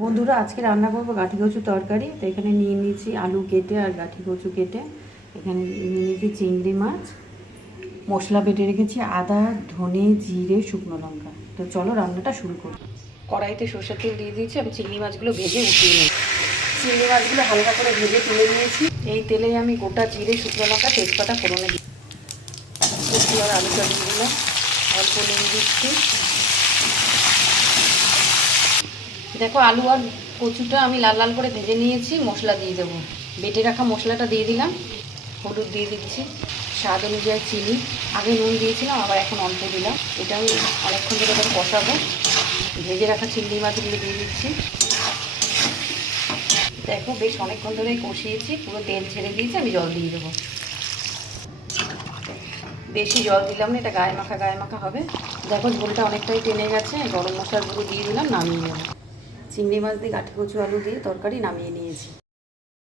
বন্ধুরা আজকে রান্না করবো গাঠি কচু তরকারি। তো এখানে নিয়ে নিয়েছি আলু কেটে আর গাঠি কচু কেটে। এখানে নিয়ে নিয়েছি চিংড়ি মাছ, মশলা বেটে রেখেছি আদা, ধনে, জিরে, শুকনো লঙ্কা। তো চলো রান্নাটা শুরু করি। কড়াইতে সর্ষের তেল দিয়ে দিয়েছি, আমি চিংড়ি মাছগুলো ভেজে উঠিয়ে নিই। চিংড়ি মাছগুলো হালকা করে ভেজে তুলে নিয়েছি। এই তেলে আমি গোটা জিরে, শুকনো লঙ্কা, তেজপাতা ফোড়নে দিই। কচু আর আলুটা দিয়ে দিলাম, অল্প নুন দিচ্ছি। দেখো আলু আর কচুটা আমি লাল লাল করে ভেজে নিয়েছি। মশলা দিয়ে দেবো, বেটে রাখা মশলাটা দিয়ে দিলাম, হলুদ দিয়ে দিচ্ছি, স্বাদ অনুযায়ী চিনি। আগে নুন দিয়েছিলাম, আবার এখন অল্প দিলাম। এটা আমি অনেকক্ষণ ধরে কষাবো। ভেজে রাখা চিংড়ি মাছগুলো দিয়ে দিচ্ছি। দেখো বেশ অনেকক্ষণ ধরে কষিয়েছি, পুরো তেল ছেড়ে দিয়েছি। আমি জল দিয়ে দেবো, বেশি জল দিলাম না, এটা গায়ে মাখা হবে। দেখো ঝোলটা অনেকটাই টেনে গেছে। গরম মশলার গুঁড়ো দিয়ে দিলাম, নামিয়ে নেবো। চিংড়ি মাছ দিয়ে গাঠি কচু আলু দিয়ে তরকারি নামিয়ে নিয়েছি।